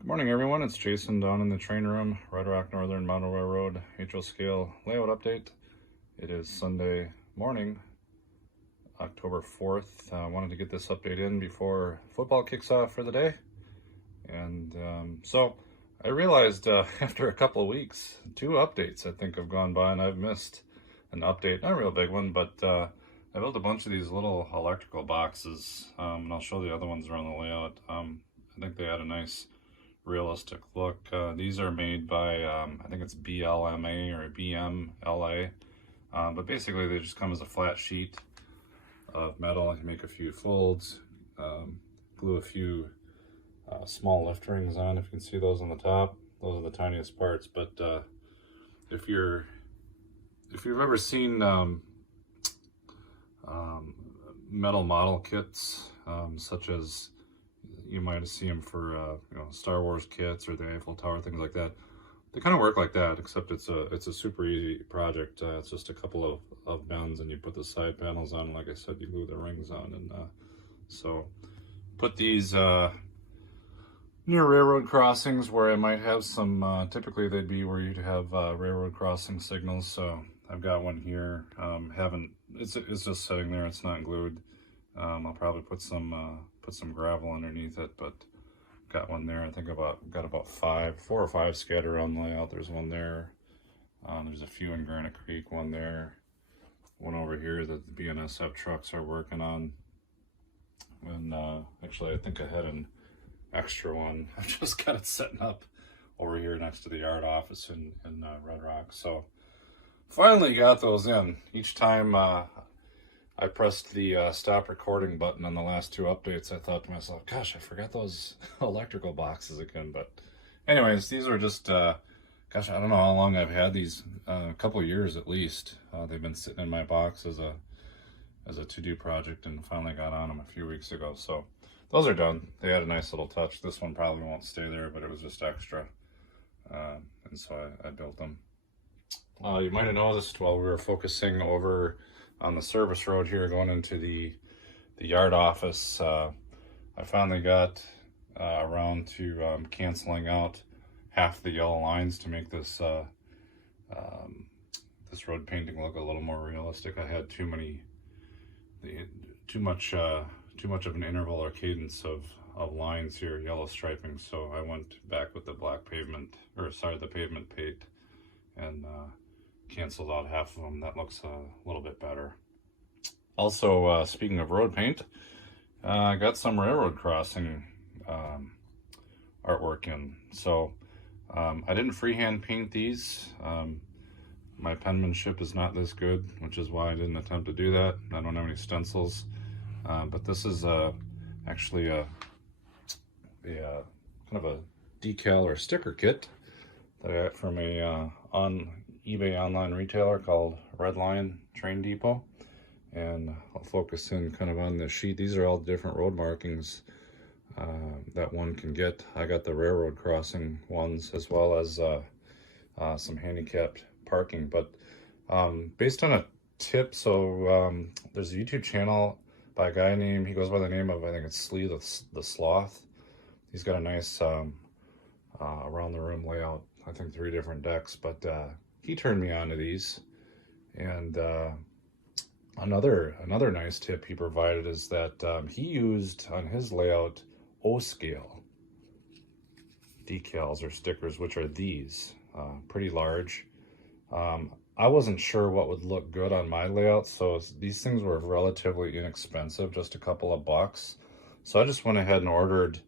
Good morning, everyone. It's Jason down in the train room, Red Rock Northern Model Railroad HO scale layout update. It is Sunday morning, October 4th. I wanted to get this update in before football kicks off for the day. And so I realized after a couple of weeks, 2 updates I think have gone by and I've missed an update. Not a real big one, but I built a bunch of these little electrical boxes, and I'll show the other ones around the layout. I think they had a nice realistic look. These are made by I think it's BLMA or BMLA, but basically they just come as a flat sheet of metal. I can make a few folds, glue a few small lift rings on, if you can see those on the top. Those are the tiniest parts, but if you've ever seen metal model kits, such as you might see them for Star Wars kits or the Eiffel Tower, things like that. They kind of work like that, except it's a super easy project. It's just a couple of bends, and you put the side panels on. Like I said, you glue the rings on, and so put these near railroad crossings where I might have some. Typically, they'd be where you'd have railroad crossing signals. So I've got one here. It's just sitting there. It's not glued. I'll probably put some gravel underneath it, but got one there. I think got about 4 or 5 scattered around the layout. There's one there. There's a few in Granite Creek. One there. One over here that the BNSF trucks are working on. And actually, I think I had an extra one. I've just got it setting up over here next to the yard office in Red Rock. So finally got those in. Each time I pressed the stop recording button on the last 2 updates, I thought to myself, gosh, I forgot those electrical boxes again. But anyways, these are just, gosh, I don't know how long I've had these, a couple of years at least. They've been sitting in my box as a to-do project, and finally got on them a few weeks ago. So those are done. They had a nice little touch. This one probably won't stay there, but it was just extra. And so I built them. You might have noticed while we were focusing over on the service road here going into the yard office, I finally got around to canceling out half the yellow lines to make this this road painting look a little more realistic. I had too much of an interval or cadence of lines here, yellow striping, so I went back with the the pavement paint, and canceled out half of them. That looks a little bit better. Also, speaking of road paint, I got some railroad crossing artwork in. So I didn't freehand paint these. My penmanship is not this good, which is why I didn't attempt to do that. I don't have any stencils, but this is actually a kind of a decal or sticker kit that I got from a on eBay online retailer called Red Lion Train Depot. And I'll focus in kind of on the sheet. These are all different road markings that one can get. I got the railroad crossing ones, as well as some handicapped parking. But based on a tip, so there's a YouTube channel by a guy named, he goes by the name of, I think it's Slee the Sloth. He's got a nice around the room layout, I think 3 different decks, but he turned me on to these. And another nice tip he provided is that he used on his layout O-scale decals or stickers, which are these, pretty large. I wasn't sure what would look good on my layout, so these things were relatively inexpensive, just a couple of bucks. So I just went ahead and ordered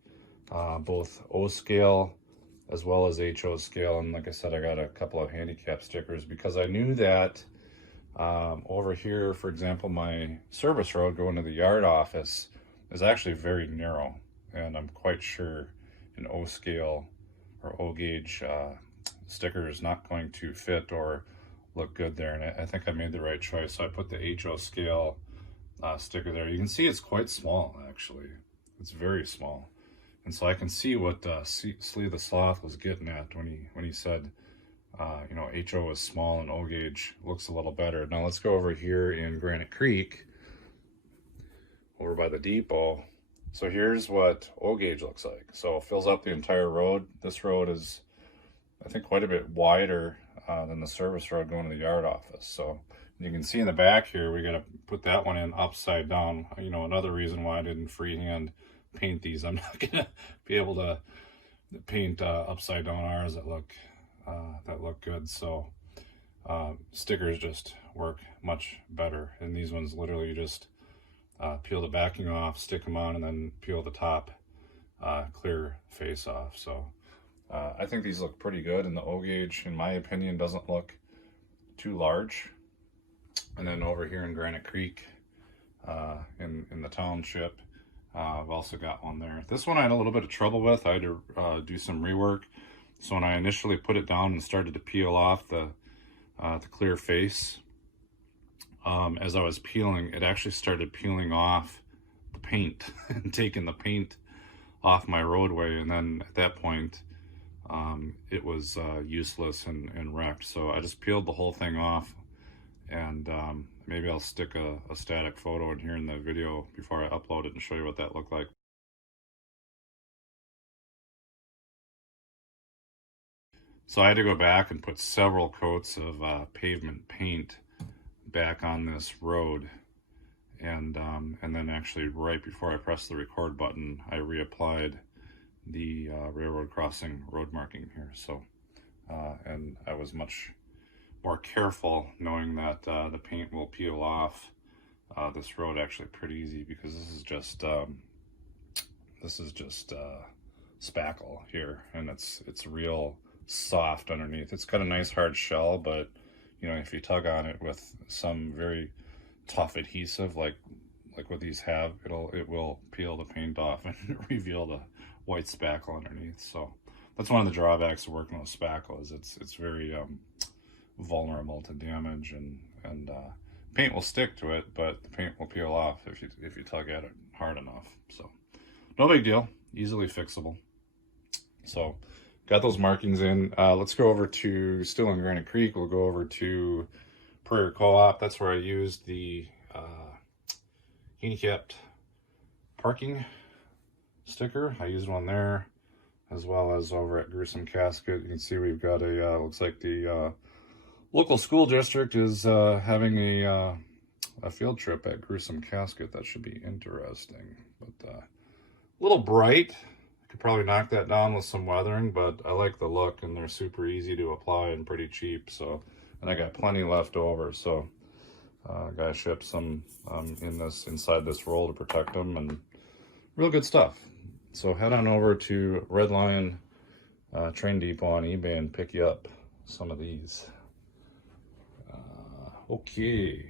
both O-scale as well as HO scale, and like I said, I got a couple of handicap stickers because I knew that over here, for example, my service road going to the yard office is actually very narrow, and I'm quite sure an O scale or O gauge sticker is not going to fit or look good there, and I think I made the right choice. So I put the HO scale sticker there. You can see it's quite small, actually. It's very small, and so I can see what Slee the Sloth was getting at when he said HO is small and O gauge looks a little better. Now let's go over here in Granite Creek, over by the depot. So here's what O gauge looks like. So it fills up the entire road. This road is, I think, quite a bit wider than the service road going to the yard office. So you can see in the back here, we got to put that one in upside down. You know, another reason why I didn't freehand paint these. I'm not gonna be able to paint upside down R's that look good. So stickers just work much better, and these ones literally you just peel the backing off, stick them on, and then peel the top clear face off. So I think these look pretty good, and the O gauge, in my opinion, doesn't look too large. And then over here in Granite Creek, in the township, I've also got one there. This one I had a little bit of trouble with. I had to do some rework. So when I initially put it down and started to peel off the clear face, as I was peeling, it actually started peeling off the paint and taking the paint off my roadway. And then at that point, it was useless and wrecked. So I just peeled the whole thing off, and maybe I'll stick a static photo in here in the video before I upload it and show you what that looked like. So I had to go back and put several coats of pavement paint back on this road, and then actually right before I pressed the record button, I reapplied the railroad crossing road marking here. So and I was much more careful, knowing that the paint will peel off this road actually pretty easy, because this is just spackle here, and it's real soft underneath. It's got a nice hard shell, but you know, if you tug on it with some very tough adhesive like what these have, it will peel the paint off and reveal the white spackle underneath. So that's one of the drawbacks of working with spackle, is it's very vulnerable to damage, and paint will stick to it, but the paint will peel off if you tug at it hard enough. So no big deal, easily fixable. So got those markings in. Let's go over to, still in Granite Creek, we'll go over to Prairie Co-op. That's where I used the handicapped parking sticker. I used one there, as well as over at Gruesome Casket. You can see we've got a, looks like the local school district is having a field trip at Gruesome Casket. That should be interesting, but a little bright. Could probably knock that down with some weathering, but I like the look, and they're super easy to apply and pretty cheap. So, and I got plenty left over, so I gotta ship some inside this roll to protect them, and real good stuff. So head on over to Red Lion Train Depot on eBay and pick you up some of these. Okay.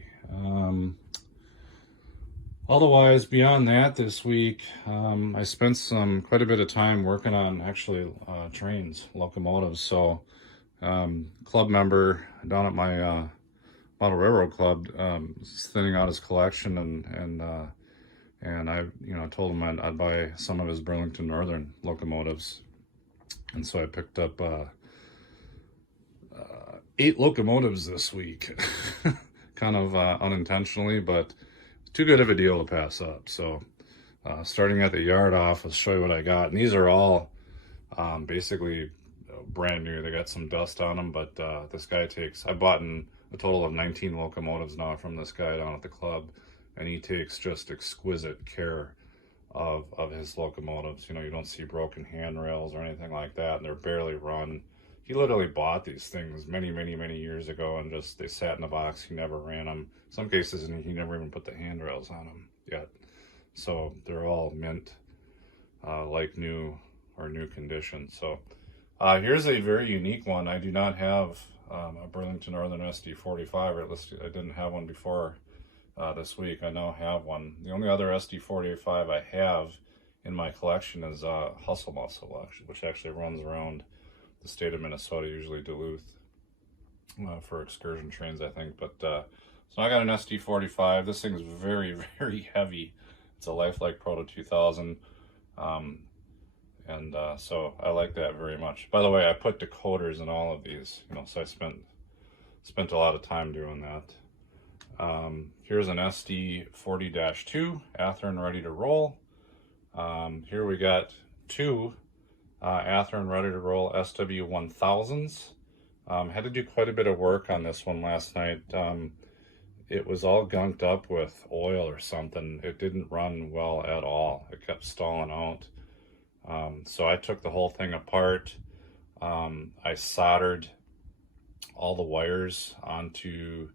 Otherwise, beyond that, this week, I spent quite a bit of time working on actually trains, locomotives. So, club member down at my Model Railroad Club is thinning out his collection, and I, told him I'd buy some of his Burlington Northern locomotives, and so I picked up 8 locomotives this week, kind of unintentionally, but too good of a deal to pass up. So starting at the yard office, show you what I got. And these are all basically brand new. They got some dust on them, but this guy I bought a total of 19 locomotives now from this guy down at the club, and he takes just exquisite care of his locomotives. You don't see broken handrails or anything like that, and they're barely run. He literally bought these things many years ago, and just they sat in the box. He never ran them. Some cases, and he never even put the handrails on them yet. So they're all mint, like new or new condition. So here's a very unique one. I do not have a Burlington Northern SD45, or at least I didn't have one before this week. I now have one. The only other SD45 I have in my collection is Hustle Muscle, which actually runs around the state of Minnesota, usually Duluth, for excursion trains, I think. But so I got an SD45. This thing's very heavy. It's a Lifelike Proto 2000, and so I like that very much. By the way, I put decoders in all of these, so I spent a lot of time doing that. Here's an SD40-2 Athearn ready to roll. Here we got two Athearn ready to roll SW1000s. Had to do quite a bit of work on this one last night. It was all gunked up with oil or something. It didn't run well at all. It kept stalling out. So I took the whole thing apart. I soldered all the wires onto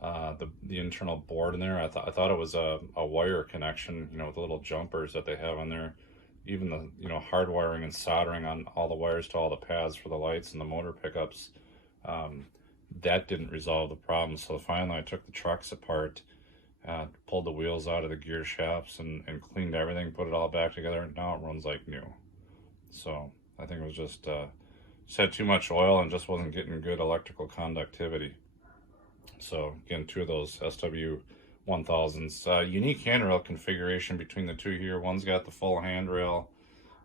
the internal board in there. I thought it was a wire connection, you know, with the little jumpers that they have on there. Even the, you know, hard wiring and soldering on all the wires to all the pads for the lights and the motor pickups, that didn't resolve the problem. So finally I took the trucks apart, pulled the wheels out of the gear shafts and cleaned everything, put it all back together, and now it runs like new. So I think it was just had too much oil and just wasn't getting good electrical conductivity. So again, two of those SW1000s. Unique handrail configuration between the two here. One's got the full handrail,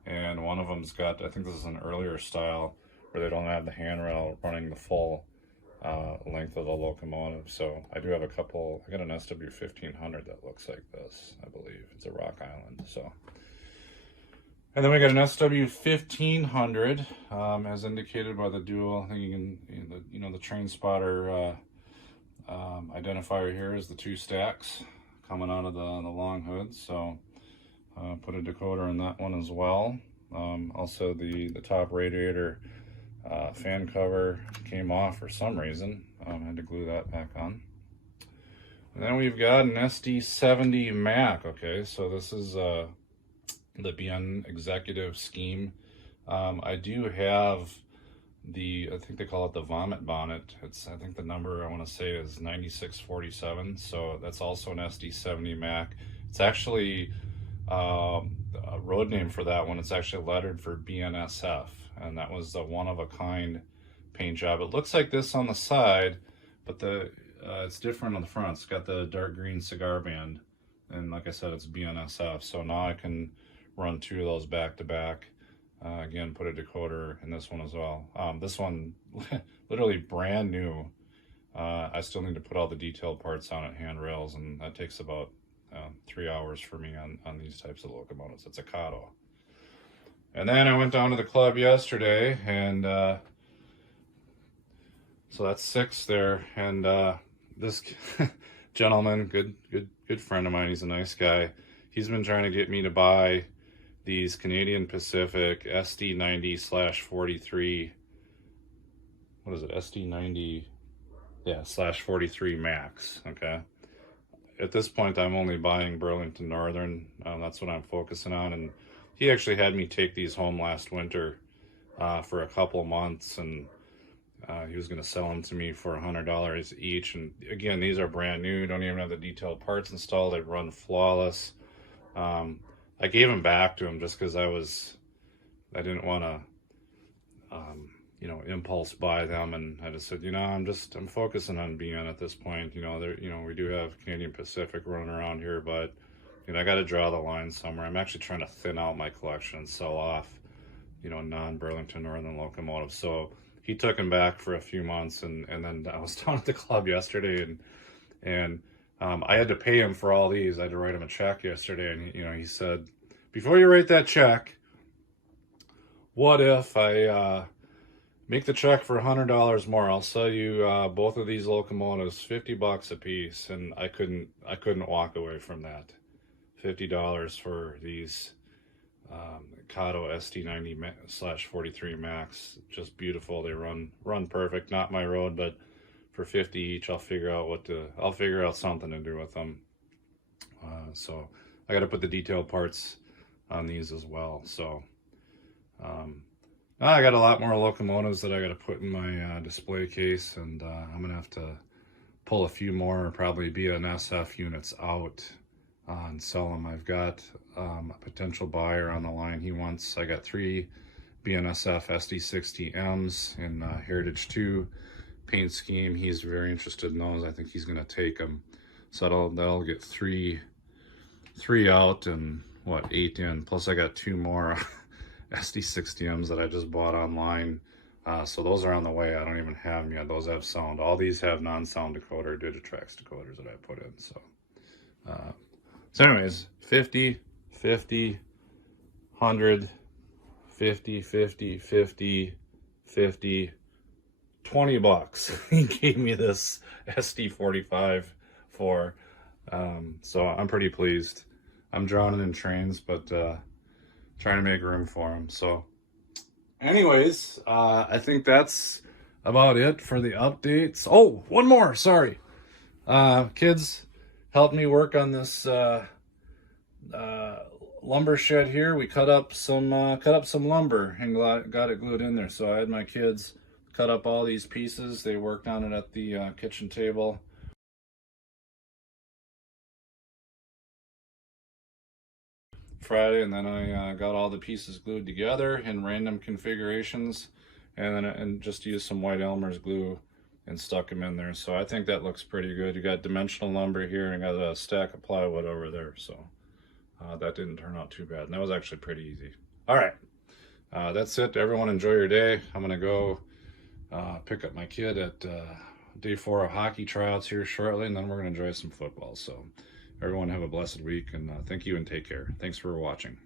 and one of them's got, I think this is an earlier style, where they don't have the handrail running the full length of the locomotive. So I do have a couple. I got an SW1500 that looks like this, I believe. It's a Rock Island. So, and then we got an SW1500, as indicated by the dual. I think you can, you know, the train spotter identifier here is the two stacks coming out of the long hood. So put a decoder in that one as well. Also the top radiator fan cover came off for some reason. I had to glue that back on. And then we've got an SD70 Mac. Okay, so this is the BN Executive Scheme. I do have I think they call it the Vomit Bonnet. I think the number I want to say is 9647. So that's also an SD70 Mac. It's actually a road name for that one. It's actually lettered for BNSF, and that was the one-of-a-kind paint job. It looks like this on the side, but it's different on the front. It's got the dark green cigar band, and like I said, it's BNSF. So now I can run two of those back to back. Again, put a decoder in this one as well. This one, literally brand new. I still need to put all the detailed parts on it, handrails, and that takes about 3 hours for me on these types of locomotives. It's a Kato. And then I went down to the club yesterday, and so that's 6 there. And this gentleman, good friend of mine, he's a nice guy. He's been trying to get me to buy these Canadian Pacific SD90/43, what is it, SD90, yeah, /43 Max, okay? At this point, I'm only buying Burlington Northern. That's what I'm focusing on, and he actually had me take these home last winter for a couple of months, and he was going to sell them to me for $100 each. And again, these are brand new, don't even have the detailed parts installed. They run flawless. I gave them back to him just because I didn't want to, you know, impulse buy them, and I just said, you know, I'm focusing on BN at this point. You know, we do have Canadian Pacific running around here, but you know, I got to draw the line somewhere. I'm actually trying to thin out my collection and sell off, you know, non-Burlington Northern locomotives. So he took them back for a few months, and then I was down at the club yesterday, and I had to pay him for all these. I had to write him a check yesterday, and you know, he said, before you write that check, what if I make the check for $100 more? I'll sell you both of these locomotives $50 a piece. And I couldn't walk away from that. $50 for these Kato SD90/43 Max, just beautiful. They run perfect. Not my road, but for 50 each, I'll figure out something to do with them. So I got to put the detailed parts on these as well. So I got a lot more locomotives that I got to put in my display case, and I'm gonna have to pull a few more probably BNSF units out and sell them. I've got a potential buyer on the line. I got 3 BNSF SD60Ms in Heritage 2 paint scheme. He's very interested in those. I think he's gonna take them. So that'll get three out and 8 in. Plus I got 2 more SD60Ms that I just bought online. So those are on the way. I don't even have them yet. Those have sound. All these have non-sound decoder, Digitrax decoders that I put in. So anyways, 50, 100, 50, 50, 50, 50, 20 bucks. He gave me this SD45 for, so I'm pretty pleased. I'm drowning in trains, but trying to make room for him. So anyways, I think that's about it for the updates. Oh, one more, sorry. Kids helped me work on this lumber shed here. We cut up some lumber and got it glued in there. So I had my kids cut up all these pieces. They worked on it at the kitchen table. Friday, and then I got all the pieces glued together in random configurations, and just used some white Elmer's glue and stuck them in there. So I think that looks pretty good. You got dimensional lumber here and got a stack of plywood over there. So that didn't turn out too bad. And that was actually pretty easy. All right, that's it. Everyone enjoy your day. I'm gonna go pick up my kid at day 4 of hockey tryouts here shortly, and then we're gonna enjoy some football. So everyone have a blessed week, and thank you and take care. Thanks for watching.